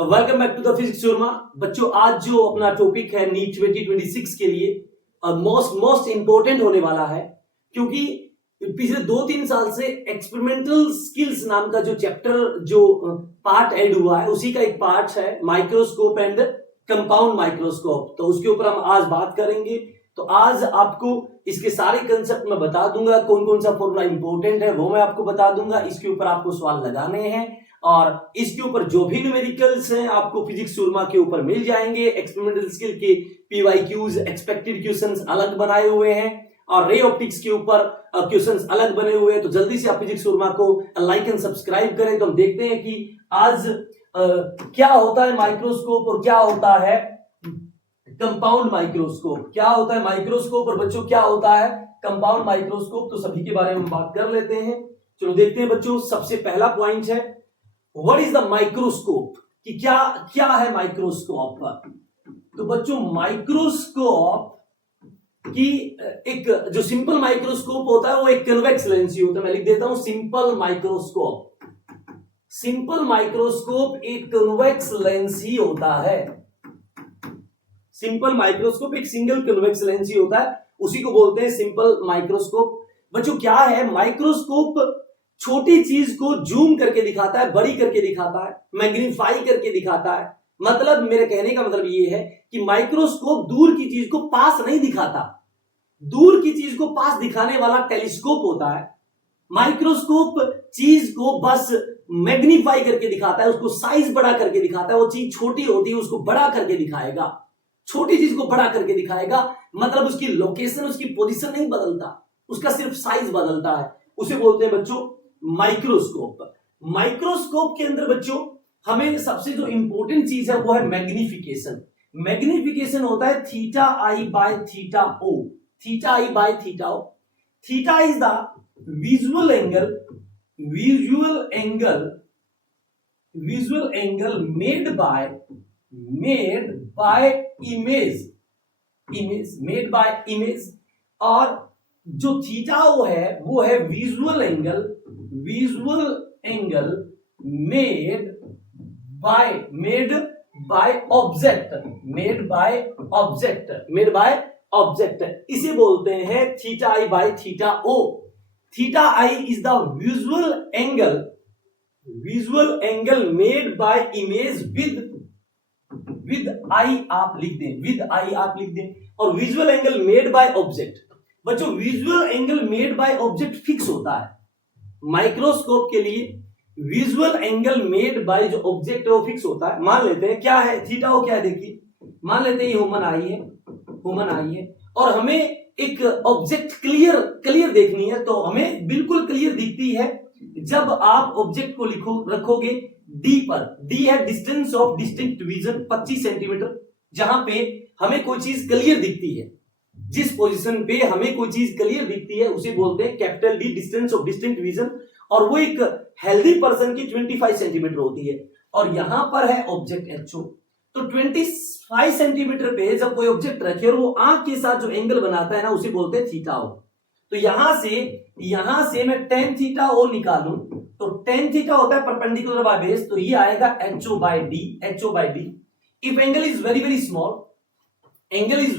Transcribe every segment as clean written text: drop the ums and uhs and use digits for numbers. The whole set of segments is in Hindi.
Welcome back to the physics शोरमा। बच्चों, आज जो अपना टॉपिक है नीट 2026 के लिए मोस्ट इंपॉर्टेंट होने वाला है, क्योंकि पिछले 2-3 साल से एक्सपेरिमेंटल स्किल्स नाम का जो चैप्टर जो पार्ट ऐड हुआ है, उसी का एक पार्ट है माइक्रोस्कोप एंड कंपाउंड माइक्रोस्कोप। तो उसके ऊपर हम आज बात करेंगे। तो आज आपको इसके सारे कंसेप्ट मैं बता दूंगा, कौन कौन सा फॉर्मूला इंपॉर्टेंट है वो मैं आपको बता दूंगा। इसके ऊपर आपको सवाल लगाने हैं और इसके ऊपर जो भी न्यूमेरिकल्स हैं आपको फिजिक्स शोरमा के ऊपर मिल जाएंगे। एक्सपेरिमेंटल स्किल के PYQs एक्सपेक्टेड क्वेश्चंस अलग बनाए हुए हैं और रे ऑप्टिक्स के ऊपर क्वेश्चंस अलग बने हुए हैं। तो जल्दी से आप फिजिक्स शोरमा को लाइक एंड सब्सक्राइब करें। तो हम देखते हैं कि आज क्या होता है माइक्रोस्कोप और क्या होता है कंपाउंड माइक्रोस्कोप। क्या होता है माइक्रोस्कोप और बच्चों क्या होता है कंपाउंड माइक्रोस्कोप। तो सभी के बारे में हम बात कर लेते हैं। चलो देखते हैं बच्चों, सबसे पहला पॉइंट है व्हाट इज द माइक्रोस्कोप, कि क्या है माइक्रोस्कोप। तो बच्चों माइक्रोस्कोप की एक जो सिंपल माइक्रोस्कोप होता है वो एक कन्वेक्स लेंस ही होता है। मैं लिख देता हूं सिंपल माइक्रोस्कोप। सिंपल माइक्रोस्कोप एक कन्वेक्स लेंस ही होता है। सिंपल माइक्रोस्कोप एक सिंगल कन्वेक्स लेंस ही होता है, उसी को बोलते हैं सिंपल माइक्रोस्कोप। बच्चों क्या है माइक्रोस्कोप, छोटी चीज को जूम करके दिखाता है, बड़ी करके दिखाता है, मैग्नीफाई करके दिखाता है। मतलब मेरे कहने का मतलब ये है कि माइक्रोस्कोप दूर की चीज को पास नहीं दिखाता, दूर की चीज को पास दिखाने वाला टेलीस्कोप होता है। माइक्रोस्कोप चीज को बस मैग्नीफाई करके दिखाता है, उसको साइज बड़ा करके दिखाता है। वो चीज छोटी होती है उसको बड़ा करके दिखाएगा, छोटी चीज को बड़ा करके दिखाएगा। मतलब उसकी लोकेशन, उसकी पोजीशन नहीं बदलता, उसका सिर्फ साइज बदलता है। उसे बोलते हैं बच्चों माइक्रोस्कोप। माइक्रोस्कोप के अंदर बच्चों हमें सबसे जो इंपॉर्टेंट चीज है वो है मैग्निफिकेशन। मैग्निफिकेशन होता है theta I by theta O. Theta I by theta O. Theta is the visual angle made by image. और जो थीटा ओ है वो है visual angle made by object. इसे बोलते हैं theta I by theta O. Theta I is the visual angle made by image with I आप लिख दें, और visual angle made by object. बच्चों visual angle made by object fix होता है। माइक्रोस्कोप के लिए विजुअल एंगल मेड बाय जो ऑब्जेक्ट है वो फिक्स होता है। मान लेते हैं क्या है थीटा ओ, क्या है देखिए, मान लेते हैं ह्यूमन आई है और हमें एक ऑब्जेक्ट क्लियर देखनी है। तो हमें बिल्कुल क्लियर दिखती है जब आप ऑब्जेक्ट को रखोगे डी पर। डी है distance of distinct vision 25 centimetre. जहां पे हमें कोई चीज क्लियर दिखती है, जिस पोजीशन पे हमें कोई चीज क्लियर दिखती है उसे बोलते हैं capital D, distance of distinct vision. और वो एक हेल्दी पर्सन की 25 सेंटीमीटर होती है। और यहां पर है ऑब्जेक्ट HO। तो 25 सेंटीमीटर पे जब कोई ऑब्जेक्ट रखे और वो आंख के साथ जो एंगल बनाता है ना उसे बोलते हैं थीटा ओ। तो यहां से मैं tan थीटा ओ निकालूं तो tan थीटा होता है परपेंडिकुलर बाय बेस। तो ये आएगा HO by D. If angle is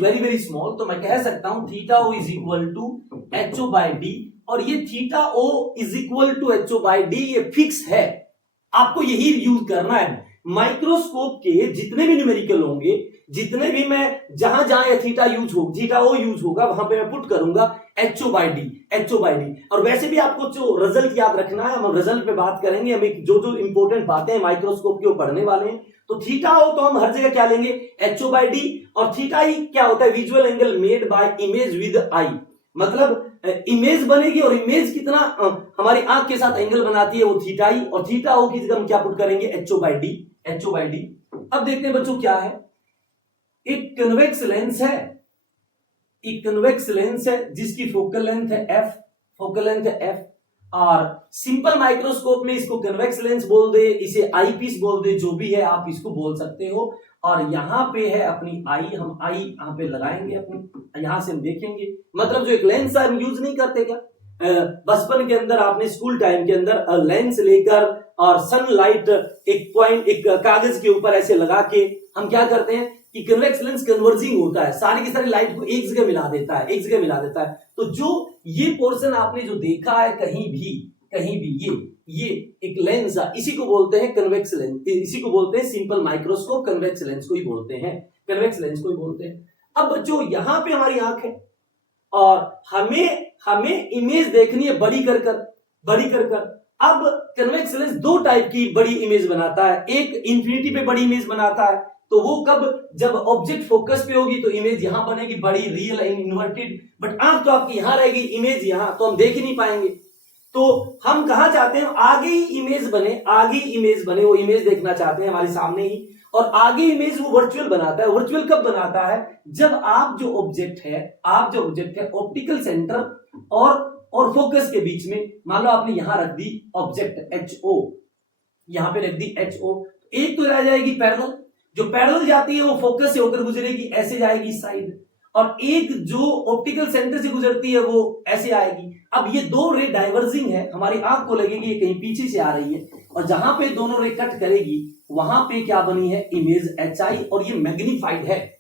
very small, तो मैं कह सकता हूं theta O is equal to HO by D. और ये theta O is equal to HO by D ये फिक्स है, आपको यही यूज करना है। माइक्रोस्कोप के जितने भी न्यूमेरिकल होंगे, जितने भी मैं जहां थीटा ओ यूज होगा वहां पे मैं पुट करूंगा HO बाय डी। और वैसे भी आपको जो रिजल्ट याद रखना है, हम रिजल्ट पे बात करेंगे। हमें जो इंपॉर्टेंट बातें हैं माइक्रोस्कोप के वो पढ़ने वाले हैं। तो थीटा ओ तो हम हर जगह क्या लेंगे HO बाय डी। और थीटा ई क्या होता है visual angle made by image with आई। मतलब इमेज बनेगी और इमेज कितना हमारी आंख के साथ एंगल बनाती है वो थीटा ई। और थीटा ओ की जगह हम क्या पुट करेंगे HO बाय डी। अब देखते हैं बच्चों क्या है, एक कन्वेक्स लेंस है जिसकी फोकल लेंथ है f। और सिंपल माइक्रोस्कोप में इसको कन्वेक्स लेंस बोल दे, इसे आई पीस बोल दे, जो भी है आप इसको बोल सकते हो। और यहां पे है अपनी आई, हम आई यहां पे लगाएंगे अपनी, यहां से हम देखेंगे। मतलब जो एक लेंस है हम यूज नहीं करते क्या, बचपन के अंदर आपने स्कूल टाइम के अंदर लेंस लेकर और सनलाइट एक कागज के ऊपर ऐसे लगा के हम क्या करते हैं कि कन्वेक्स लेंस कन्वर्जिंग होता है, सारी की सारी लाइट को एक जगह मिला देता है, एक जगह मिला देता है। तो जो ये पोर्शन आपने जो देखा है कहीं भी ये एक लेंस है, इसी को बोलते हैं कन्वेक्स लेंस, इसी को बोलते हैं सिंपल माइक्रोस्कोप, कन्वेक्स लेंस को ही बोलते हैं, कन्वेक्स लेंस को ही बोलते हैं। अब जो यहां पे हमारी आंख है और हमें इमेज देखनी है बड़ी कर कर। अब कन्वेक्स लेंस दो टाइप की बड़ी इमेज बनाता है, एक इंफिनिटी पे बड़ी इमेज बनाता है, तो वो कब, जब ऑब्जेक्ट फोकस पे होगी तो इमेज यहां बनेगी बड़ी, रियल इन्वर्टेड, बट आंख तो आपकी यहां रहेगी, इमेज यहां, तो हम देख ही नहीं पाएंगे। तो हम कहां चाहते हैं, आगे ही इमेज बने, वो इमेज देखना चाहते हैं हमारे सामने ही, और आगे इमेज वो वर्चुअल बनाता है। वर्चुअल कब बनाता है, जब आप जो ऑब्जेक्ट है ऑप्टिकल सेंटर और फोकस के बीच में, मान लो आपने यहां रख दी ऑब्जेक्ट HO, यहां पे रख दी HO, एक तो रह जाएगी पैरेलल, जो पैरेलल जाती है वो फोकस से होकर गुजरेगी, ऐसे जाएगी साइड, और एक जो ऑप्टिकल सेंटर से गुजरती है वो ऐसे आएगी। अब ये दो रे डाइवर्जिंग है, हमारी आंख को लगेगी ये कहीं पीछे से आ रही है, और जहां पे दोनों रे कट करेगी वहां पे क्या बनी है, इमेज HI, और ये मैग्नीफाइड है,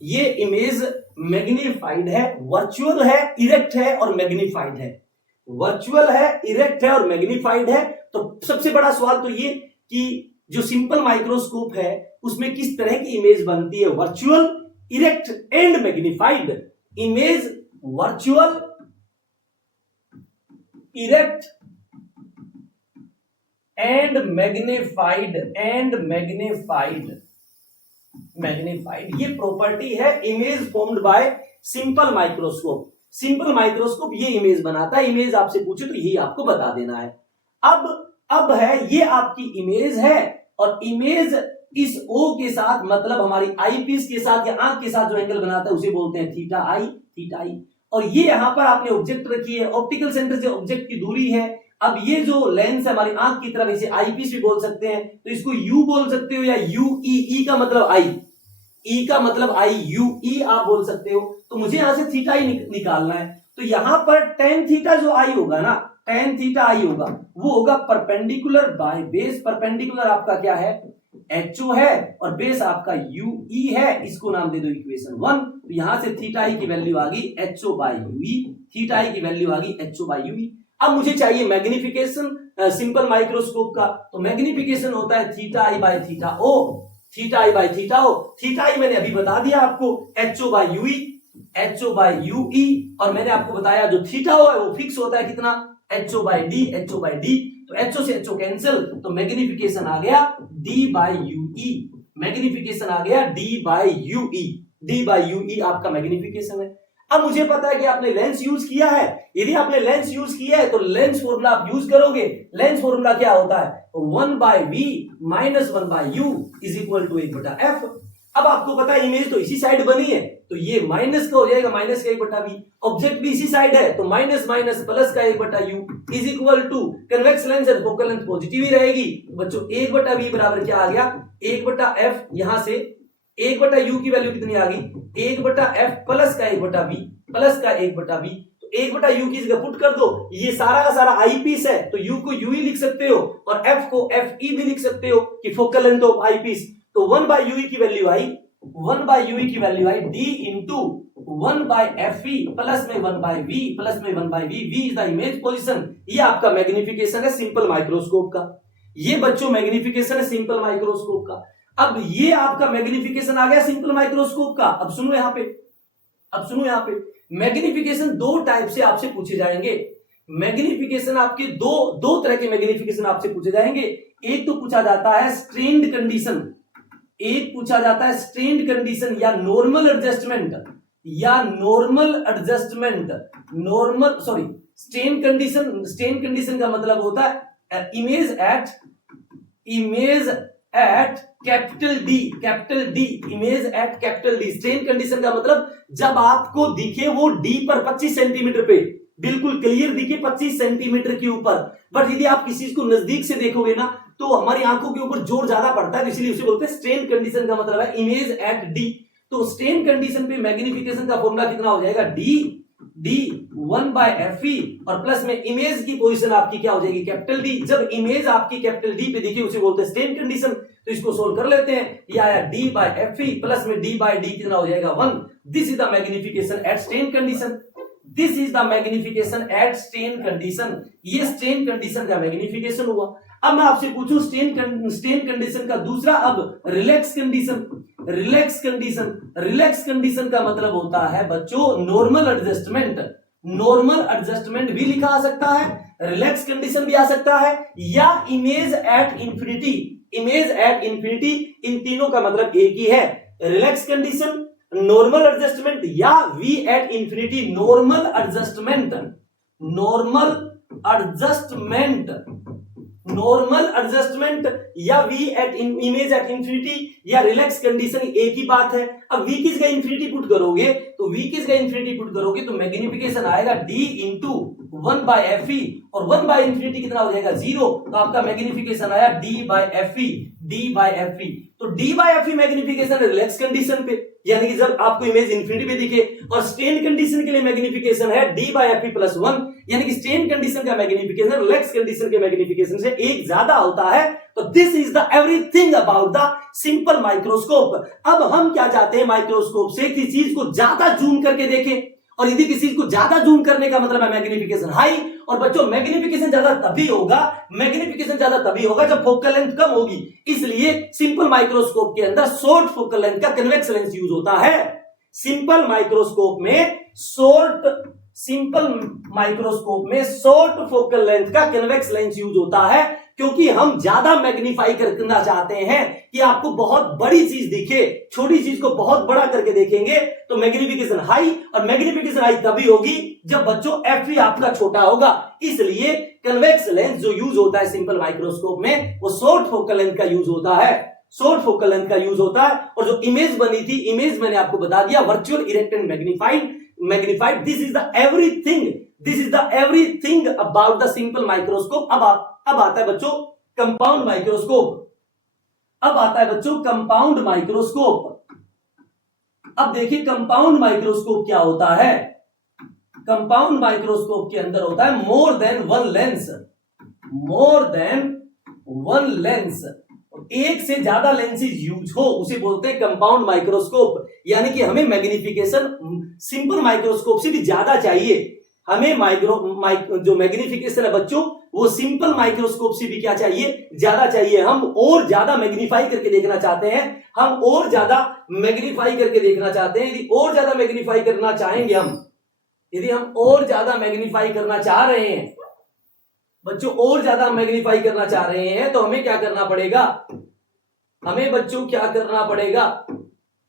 ये इमेज मैग्नीफाइड है, वर्चुअल है, इरेक्ट है और मैग्नीफाइड है, वर्चुअल है, इरेक्ट है और मैग्नीफाइड है। तो सबसे बड़ा सवाल तो ये कि जो सिंपल माइक्रोस्कोप है उसमें किस तरह की इमेज बनती है, virtual, erect and magnified. Image virtual, erect and magnified, magnified, ये प्रॉपर्टी है image formed by simple microscope. Simple microscope ये इमेज बनाता है, इमेज आपसे पूछे तो यही आपको बता देना है। अब है ये आपकी इमेज है, और इमेज इस O के साथ, मतलब हमारी आई पीस के साथ या आंख के साथ जो एंगल बनाता है उसे बोलते हैं थीटा आई। और ये यहां पर आपने ऑब्जेक्ट रखी है, ऑप्टिकल सेंटर से ऑब्जेक्ट की दूरी है। अब ये जो लेंस है हमारी आंख की तरफ, इसे आई पीस भी बोल सकते हैं, तो इसको U बोल सकते हो या UE, का मतलब आई, E का मतलब आई, UE आप बोल सकते हो। तो मुझे यहां से थीटा आई निकालना है, तो यहां पर टेन थीटा जो आई होगा ना, टेन थीटा आई होगा, वो होगा परपेंडिकुलर बाय बेस। परपेंडिकुलर आपका क्या है, HO है, और बेस आपका UE है, इसको नाम दे दो इक्वेशन 1। तो यहां से थीटा आई की वैल्यू आ गई HO बाय UE, थीटा आई की वैल्यू आ गई HO बाय UE। अब मुझे चाहिए मैग्निफिकेशन सिंपल माइक्रोस्कोप का, तो मैग्निफिकेशन होता है theta I by theta O, theta I by theta O। Theta I मैंने अभी बता दिया आपको, HO by UE, HO by UE, और मैंने आपको बताया जो थीटा O है वो फिक्स होता है कितना, HO by D, HO by D। तो HO से HO कैंसिल, तो मैग्निफिकेशन आ गया D बाय UE, मैग्निफिकेशन आ गया D by UE, D by UE आपका मैग्निफिकेशन है। अब मुझे पता है कि आपने लेंस यूज किया है, यदि आपने लेंस यूज किया है तो लेंस फॉर्मूला आप यूज करोगे। लेंस फॉर्मूला क्या होता है, 1/v minus 1/u is equal to 1/f। अब आपको पता है इमेज तो इसी साइड बनी है, तो ये माइनस का हो जाएगा, माइनस का 1/v। ऑब्जेक्ट भी इसी साइड है, तो माइनस माइनस प्लस का 1/u is equal to, convex lens है फोकल लेंथ पॉजिटिव ही रहेगी बच्चों। 1/v बराबर क्या आ गया, 1/f, यहां से 1/u की वैल्यू कितनी आ गई, 1/f प्लस का 1/v, प्लस का 1/v। तो 1/u की जगह पुट कर दो, ये सारा का सारा आई पीस है, तो u को u ही लिख सकते हो और f को fe भी लिख सकते हो कि focal length of eyepiece. तो 1/u की वैल्यू आई, 1/u की वैल्यू आई d इंटू 1/fe प्लस में 1/v प्लस में 1/v, v is the image position. ये आपका मैग्निफिकेशन है सिंपल माइक्रोस्कोप का, ये बच्चों मैग्निफिकेशन है सिंपल माइक्रोस्कोप का। अब ये आपका मैग्निफिकेशन आ गया सिंपल माइक्रोस्कोप का। अब सुनो यहां पे, मैग्निफिकेशन दो टाइप से आपसे पूछे जाएंगे। मैग्निफिकेशन आपके दो तरह के मैग्निफिकेशन आपसे पूछे जाएंगे। एक तो पूछा जाता है स्ट्रेन्ड कंडीशन, एक पूछा जाता है स्ट्रेन्ड कंडीशन या नॉर्मल एडजस्टमेंट, स्ट्रेन कंडीशन का मतलब होता है image at capital D, image at capital D. Strain condition का मतलब जब आपको दिखे वो डी पर 25 सेंटीमीटर पे, बिल्कुल क्लियर दिखे 25 सेंटीमीटर के ऊपर, बट यदि आप किसी को नजदीक से देखोगे ना तो हमारी आंखों के ऊपर जोर ज्यादा पड़ता है, इसलिए उसे बोलते हैं स्ट्रेन कंडीशन का मतलब है इमेज एट डी। तो स्ट्रेन कंडीशन पे मैग्निफिकेशन का फॉर्मूला कितना हो जाएगा, डी डी 1/FE और प्लस में इमेज की पोजीशन आपकी क्या हो जाएगी कैपिटल डी। जब इमेज आपकी कैपिटल डी पे दिखे उसे बोलते हैं स्टेन कंडीशन। तो इसको सोल्व कर लेते हैं, ये आया D/FE प्लस में D/D कितना हो जाएगा 1। This is the magnification at strain condition, this is the magnification at strain condition. ये स्टेन कंडीशन का मैग्निफिकेशन हुआ। अब मैं आपसे पूछूं स्टेन कंडीशन का दूसरा, अब relax condition. Relax condition, relax condition का मतलब होता है बच्चों नॉर्मल एडजस्टमेंट। नॉर्मल एडजस्टमेंट भी लिखा आ सकता है, रिलैक्स कंडीशन भी आ सकता है, या image at infinity. Image at infinity, इन तीनों का मतलब एक ही है, रिलैक्स कंडीशन, नॉर्मल एडजस्टमेंट या V at infinity. Normal adjustment, normal adjustment, normal adjustment या V at image at infinity या रिलैक्स कंडीशन एक ही बात है। अब वी किस का इंफिनिटी पुट करोगे, तो वी किस का इंफिनिटी पुट करोगे तो मैग्निफिकेशन आएगा d इंटू 1/FE और 1/इंफिनिटी कितना हो जाएगा 0। तो आपका मैग्निफिकेशन आया D/FE, D/FE। तो D/FE मैग्निफिकेशन रिलैक्स कंडीशन पे, यानी कि जब आपको इमेज इंफिनिटी पे दिखे, और स्टेन कंडीशन के लिए मैग्निफिकेशन है D/FE प्लस 1, यानी कि स्टेन कंडीशन का मैग्निफिकेशन रिलैक्स कंडीशन के मैग्निफिकेशन से एक ज्यादा होता है। तो this is the everything about the simple microscope. अब हम क्या चाहते हैं माइक्रोस्कोप से, किसी चीज को ज्यादा जूम करके देखें, और यदि किसी चीज को ज्यादा जूम करने का मतलब है मैग्निफिकेशन हाई। और बच्चों मैग्निफिकेशन ज्यादा तभी होगा, मैग्निफिकेशन ज्यादा तभी होगा जब फोकल लेंथ कम होगी। इसलिए सिंपल माइक्रोस्कोप के अंदर शॉर्ट फोकल लेंथ का कन्वेक्स लेंस यूज होता है। सिंपल माइक्रोस्कोप में शॉर्ट फोकल लेंथ का कन्वेक्स लेंस यूज होता है, क्योंकि हम ज्यादा मैग्नीफाई करना चाहते हैं कि आपको बहुत बड़ी चीज दिखे। छोटी चीज को बहुत बड़ा करके देखेंगे तो मैग्निफिकेशन हाई, और मैग्निफिकेशन हाई तभी होगी जब बच्चों FE आपका छोटा होगा। इसलिए कन्वेक्स लेंस जो यूज होता है सिंपल माइक्रोस्कोप में, वो शॉर्ट फोकल लेंथ का यूज होता है, शॉर्ट फोकल लेंथ का यूज होता है। और जो इमेज बनी थी, इमेज मैंने आपको बता दिया virtual, erect and magnified. This is the everything about the simple microscope. अब आता है बच्चों कंपाउंड माइक्रोस्कोप। अब आता है बच्चों कंपाउंड माइक्रोस्कोप। अब देखिए कंपाउंड माइक्रोस्कोप क्या होता है। कंपाउंड माइक्रोस्कोप के अंदर होता है more than one lens, more than one lens, एक से ज्यादा लेंसेज यूज हो उसे बोलते हैं कंपाउंड माइक्रोस्कोप। यानी कि हमें मैग्निफिकेशन सिंपल माइक्रोस्कोप से भी ज्यादा चाहिए। हमें जो मैग्निफिकेशन है बच्चों वो सिंपल माइक्रोस्कोप से भी क्या चाहिए, ज्यादा चाहिए। हम और ज्यादा मैग्नीफाई करके देखना चाहते हैं, हम और ज्यादा मैग्नीफाई करके देखना चाहते हैं। यदि और ज्यादा मैग्नीफाई करना चाहेंगे यदि हम और ज्यादा मैग्नीफाई करना चाह रहे हैं बच्चों, और ज्यादा मैग्नीफाई करना चाह रहे हैं, तो हमें क्या करना पड़ेगा, हमें बच्चों क्या करना पड़ेगा,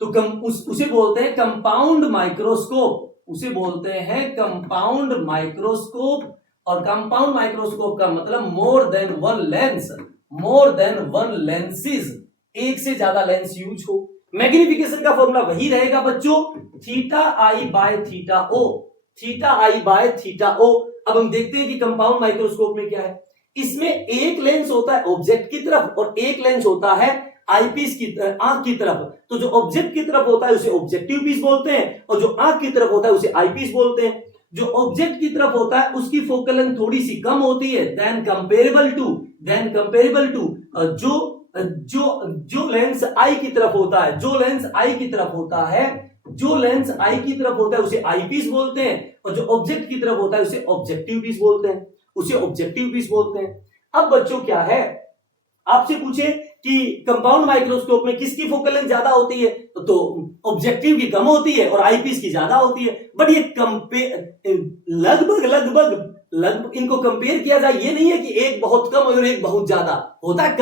तो उसे बोलते हैं कंपाउंड माइक्रोस्कोप, उसे बोलते हैं कंपाउंड माइक्रोस्कोप। और कंपाउंड माइक्रोस्कोप का मतलब more than one lens, more than one lenses, एक से ज्यादा लेंस यूज हो। मैग्निफिकेशन का फॉर्मूला वही रहेगा बच्चों, θi/θo, θi/θo। अब हम देखते हैं कि कंपाउंड माइक्रोस्कोप में क्या है। इसमें एक लेंस होता है ऑब्जेक्ट की तरफ और एक लेंस होता है आईपीस की आंख की तरफ। तो जो ऑब्जेक्ट की तरफ होता है उसे ऑब्जेक्टिव पीस बोलते हैं, और जो आंख की तरफ होता है उसे आईपीस बोलते हैं। जो ऑब्जेक्ट की तरफ होता है उसकी फोकल लेंथ थोड़ी सी कम होती है देन कंपेरेबल टू जो लेंस आई की तरफ होता है, जो लेंस आई की तरफ होता है, जो लेंस आई की तरफ होता है उसे आईपीस बोलते हैं, और जो ऑब्जेक्ट की तरफ होता है उसे ऑब्जेक्टिव पीस बोलते हैं, उसे ऑब्जेक्टिव पीस बोलते हैं। अब बच्चों क्या है, आपसे पूछे कि कंपाउंड माइक्रोस्कोप में किसकी फोकल लेंथ ज्यादा होती है, तो ऑब्जेक्टिव की कम होती है और आईपीस की ज्यादा होती है। बट ये लगभग इनको कंपेयर किया जाए, ये नहीं है कि एक बहुत कम और एक बहुत ज्यादा होता है,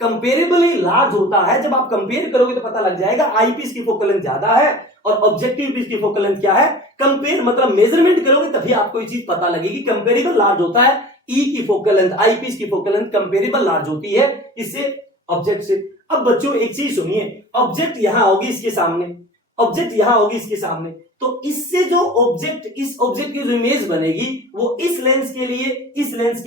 कंपेरेबली लार्ज होता है। जब आप कंपेयर करोगे तो पता लग जाएगा आईपीस की फोकल लेंथ ज्यादा है और ऑब्जेक्टिव पीस की फोकल लेंथ क्या है। कंपेयर मतलब मेजरमेंट करोगे तभी आपको ये चीज पता लगेगी। कंपेरेबल लार्ज होता है, ई की फोकल लेंथ, आईपीस की फोकल लेंथ कंपेरेबल लार्ज होती है इससे, ऑब्जेक्ट से। अब बच्चों एक चीज सुनिए, ऑब्जेक्ट यहां होगी इसके सामने, ऑब्जेक्ट यहां होगी इसके सामने, तो इससे जो ऑब्जेक्ट, इस ऑब्जेक्ट की जो इमेज बनेगी वो इस लेंस के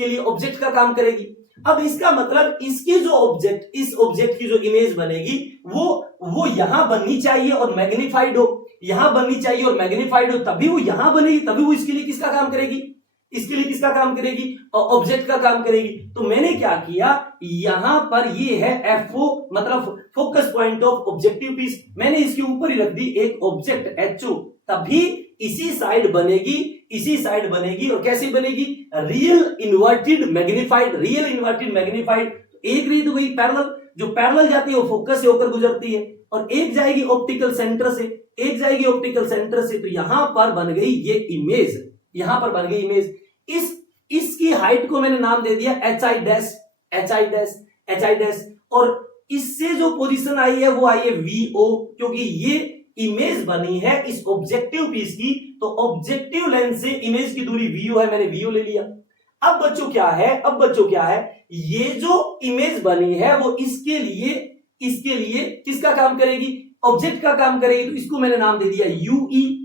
लिए ऑब्जेक्ट का काम करेगी। अब इसका मतलब इसकी जो ऑब्जेक्ट, इस ऑब्जेक्ट की जो इमेज बनेगी वो यहां बननी चाहिए और मैग्नीफाइड हो। यहां बननी चाहिए और मैग्नीफाइड हो तभी वो यहां बनेगी, तभी वो इसके लिए किसका काम करेगी, इसके लिए किसका काम करेगी, ऑब्जेक्ट का काम करेगी। तो मैंने क्या किया, यहां पर ये है FO मतलब focus point of objective piece, मैंने इसके ऊपर ही रख दी एक ऑब्जेक्ट HO, तभी इसी साइड बनेगी, इसी साइड बनेगी। और कैसे बनेगी, real inverted magnified, real inverted magnified. एक रही तो वही पैरेलल, जो पैरेलल जाती है वो फोकस से होकर गुजरती है, और एक जाएगी ऑप्टिकल सेंटर से, एक जाएगी ऑप्टिकल सेंटर से। तो यहां पर बन गई ये इमेज, यहां पर बन गई इमेज। इसकी हाइट को मैंने नाम दे दिया HI dash, HI dash, HI dash. और इससे जो पोजीशन आई है वो आई है VO, क्योंकि ये इमेज बनी है इस ऑब्जेक्टिव पीस की, तो ऑब्जेक्टिव लेंस से इमेज की दूरी VO है, मैंने VO ले लिया। अब बच्चों क्या है, अब बच्चों क्या है, ये जो इमेज बनी है वो इसके लिए किसका काम करेगी, ऑब्जेक्ट का काम करेगी। तो इसको मैंने नाम दे दिया UE,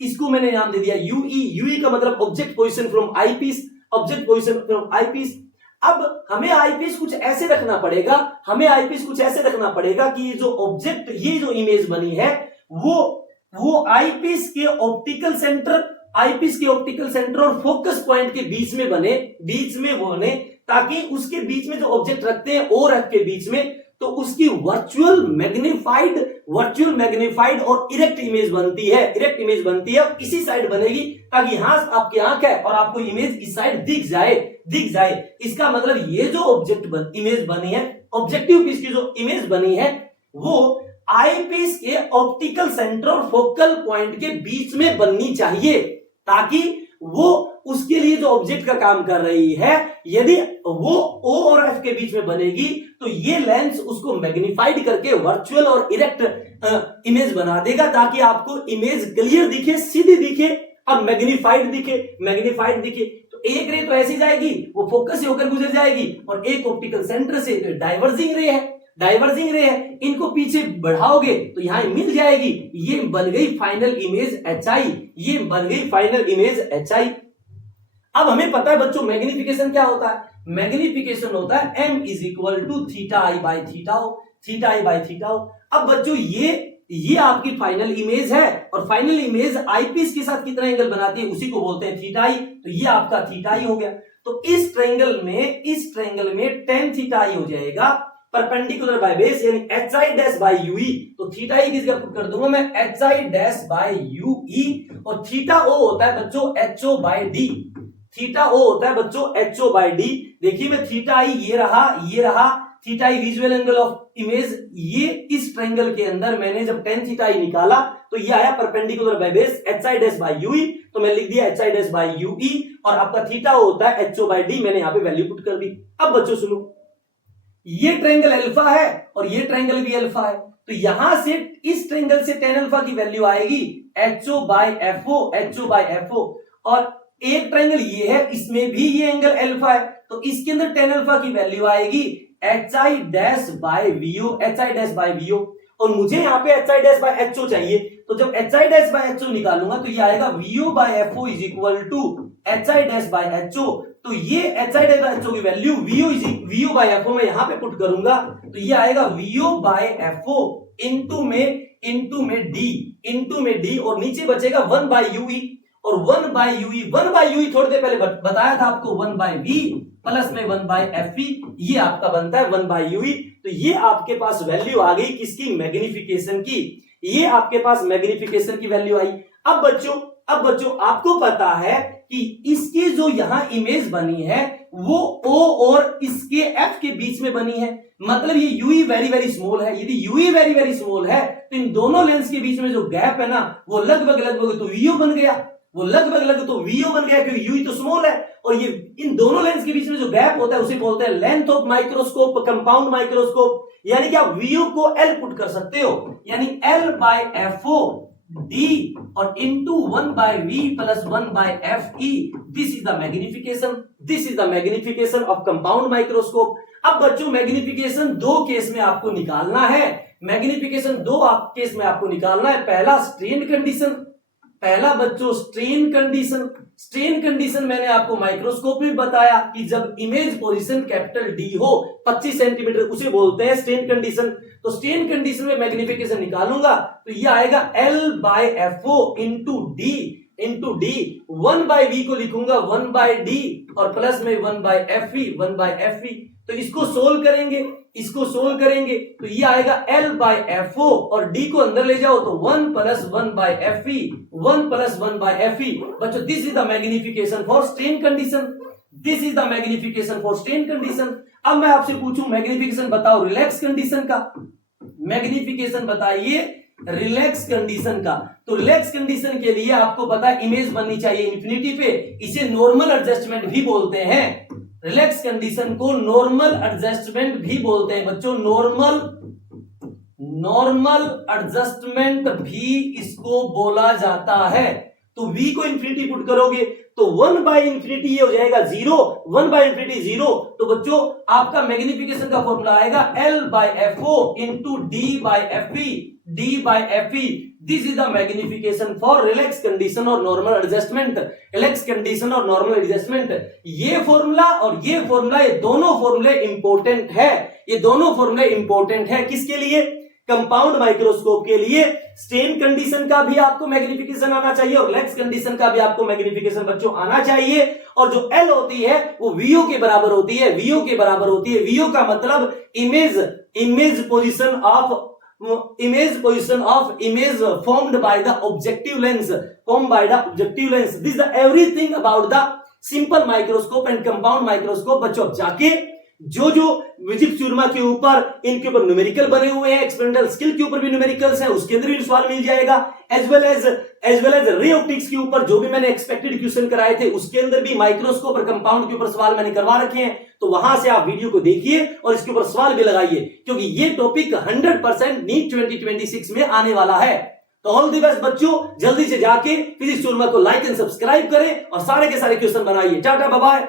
इसको मैंने नाम दे दिया UE। UE का मतलब object position from eyepiece, object position from eyepiece. अब हमें आई पीस कुछ ऐसे रखना पड़ेगा, हमें आई पीस कुछ ऐसे रखना पड़ेगा कि ये जो ऑब्जेक्ट, ये जो इमेज बनी है वो आई पीस के ऑप्टिकल सेंटर, आई पीस के ऑप्टिकल सेंटर और फोकस पॉइंट के बीच में बने, बीच में बने, ताकि उसके बीच में जो ऑब्जेक्ट रखते हैं ओ रख के बीच में, तो उसकी वर्चुअल मैग्नीफाइड और इरेक्ट इमेज बनती है, इरेक्ट इमेज बनती है, इसी साइड बनेगी, ताकि यहां आपकी आंख है और आपको इमेज इस साइड दिख जाए। इसका मतलब ये जो ऑब्जेक्ट इमेज बनी है, ऑब्जेक्टिव पीस की जो इमेज बनी है, वो आई पीस के ऑप्टिकल सेंटर और फोकल पॉइंट के बीच में बननी चाहिए, ताकि वो उसके लिए जो ऑब्जेक्ट का काम कर रही है, यदि वो O और F के बीच में बनेगी तो ये लेंस उसको मैग्नीफाइड करके वर्चुअल और इरेक्ट इमेज बना देगा, ताकि आपको इमेज क्लियर दिखे, सीधी दिखे और मैग्नीफाइड दिखे। तो एक रे तो ऐसी जाएगी, वो फोकस से होकर गुजर जाएगी, और एक ऑप्टिकल सेंटर से, तो डाइवर्जिंग रे है, इनको पीछे बढ़ाओगे तो यहां मिल जाएगी, ये बन गई फाइनल इमेज HI, ये बन गई फाइनल इमेज HI। अब हमें पता है बच्चों मैग्निफिकेशन क्या होता है, मैग्निफिकेशन होता है M is equal to theta I by theta हो। अब बच्चों ये आपकी फाइनल इमेज है, और फाइनल इमेज आई पीस के साथ कितना एंगल बनाती है, उसी को बोलते हैं थीटा आई। तो ये आपका थीटा आई हो गया। तो इस ट्रायंगल में tan थीटा आई हो जाएगा परपेंडिकुलर बाय बेस, यानी HI डैश बाय UE। तो थीटा आई किस पुट कर दूंगा मैं, HI डैश बाय UE। और थीटा O होता है बच्चों HO by D, theta O होता है बच्चों HO बाय D। देखिए मैं थीटा आई ये रहा theta I visual angle of image, ये इस ट्रायंगल के अंदर मैंने जब tan थीटा आई निकाला तो ये आया perpendicular by base HI dash by UE, तो मैं लिख दिया HI डैश बाय UE, और आपका थीटा O होता है HO बाय D, मैंने यहां पे वैल्यू पुट कर दी। अब बच्चों सुनो, ये ट्रायंगल अल्फा है और ये ट्रायंगल भी अल्फा है, तो यहां से इस ट्रायंगल से tan अल्फा की वैल्यू आएगी HO बाय FO, और एक ट्रायंगल ये है, इसमें भी ये एंगल अल्फा है, तो इसके अंदर tan अल्फा की वैल्यू आएगी HI डैश बाय VO, और मुझे यहाँ पे HI डैश बाय HO चाहिए, तो जब HI डैश बाय HO निकालूंगा तो ये आएगा VO by FO is equal to HI dash by HO। तो ये HI डैश बाय HO की वैल्यू VO बाय FO में यहाँ पे पुट करूंगा, तो ये आएगा VO बाय FO इंटू में D, और नीचे बचेगा 1 बाय UE, और 1 बाय UE थोड़ी देर पहले बताया था आपको 1 बाय V प्लस में 1 बाय FE, ये आपका बनता है 1 बाय UE। तो ये आपके पास वैल्यू आ गई किसकी, मैग्निफिकेशन की, ये आपके पास मैग्निफिकेशन की वैल्यू आई। अब बच्चों आपको पता है कि इसकी जो यहां इमेज बनी है वो O और इसके F के बीच में बनी है, मतलब ये UE वेरी स्मॉल है। यदि UE वेरी स्मॉल है तो इन दोनों लेंस के बीच में जो गैप है ना वो लगभग तो VO बन गया, क्योंकि UE तो स्मॉल है, और ये इन दोनों लेंस के बीच में जो गैप होता है उसे बोलते हैं length of microscope, compound microscope. यानी कि आप VO को L पुट कर सकते हो, यानी L बाय FO D और into 1 by V plus 1 by FE, this is the magnification of compound microscope. अब बच्चों मैग्निफिकेशन दो केस में आपको निकालना है, पहला स्ट्रेन कंडीशन, पहला बच्चों स्ट्रेन कंडीशन। स्ट्रेन कंडीशन मैंने आपको माइक्रोस्कोप में बताया कि जब इमेज पोजीशन कैपिटल डी हो 25 सेंटीमीटर, उसे बोलते हैं स्ट्रेन कंडीशन। तो स्ट्रेन कंडीशन में मैग्निफिकेशन निकालूंगा तो ये आएगा L/FO इंटू डी 1/V को लिखूंगा 1/D और प्लस में 1/FE। तो इसको सोल्व करेंगे तो ये आएगा L/FO और D को अंदर ले जाओ तो 1 + 1/FE। बच्चों this is the magnification for strain condition. अब मैं आपसे पूछूं मैग्निफिकेशन बताओ रिलैक्स कंडीशन का। मैग्निफिकेशन बताइए रिलैक्स कंडीशन का। तो रिलैक्स कंडीशन के लिए आपको पता है इमेज बननी चाहिए इन्फिनिटी पे, इसे नॉर्मल एडजस्टमेंट भी बोलते हैं। रिलैक्स कंडीशन को नॉर्मल एडजस्टमेंट भी बोलते हैं बच्चों, नॉर्मल एडजस्टमेंट भी इसको बोला जाता है। तो v को इंफिनिटी पुट करोगे तो 1/∞ ये हो जाएगा 0, 1/∞ 0। तो बच्चों आपका मैग्निफिकेशन का फॉर्मूला आएगा L/FO into D/FE। This is the magnification for relax condition और नॉर्मल एडजस्टमेंट। रिलैक्स कंडीशन और नॉर्मल एडजस्टमेंट, ये फॉर्मूला और ये फॉर्मूला, ये दोनों फॉर्मूले इंपॉर्टेंट है। किसके लिए? कंपाउंड माइक्रोस्कोप के लिए। स्ट्रेन कंडीशन का भी आपको मैग्निफिकेशन आना चाहिए और रिलैक्स कंडीशन का भी आपको मैग्निफिकेशन बच्चों आना चाहिए। और जो L होती है वो VO के बराबर होती है। VO का मतलब image position of image formed by the objective lens। This is the everything about the simple microscope and compound microscope। बच्चों अब जाके जो विजिट सुरमा के ऊपर इनके ऊपर न्यूमेरिकल बने हुए हैं, एक्सपेरिमेंटल स्किल के ऊपर भी न्यूमेरिकल्स हैं, उसके अंदर भी सवाल मिल जाएगा। As well as ray optics के ऊपर जो भी मैंने एक्सपेक्टेड क्वेश्चन कराए थे उसके अंदर भी माइक्रोस्कोप और कंपाउंड के ऊपर सवाल मैंने करवा रखे हैं। तो वहां से आप वीडियो को देखिए और इसके ऊपर सवाल भी लगाइए, क्योंकि ये टॉपिक 100% नीट 2026 में आने वाला है। तो ऑल द बेस्ट बच्चों, जल्दी से जाके फिजिक्स सुरमा को लाइक एंड सब्सक्राइब करें और सारे के सारे क्वेश्चन बनाइए। Tata bye bye.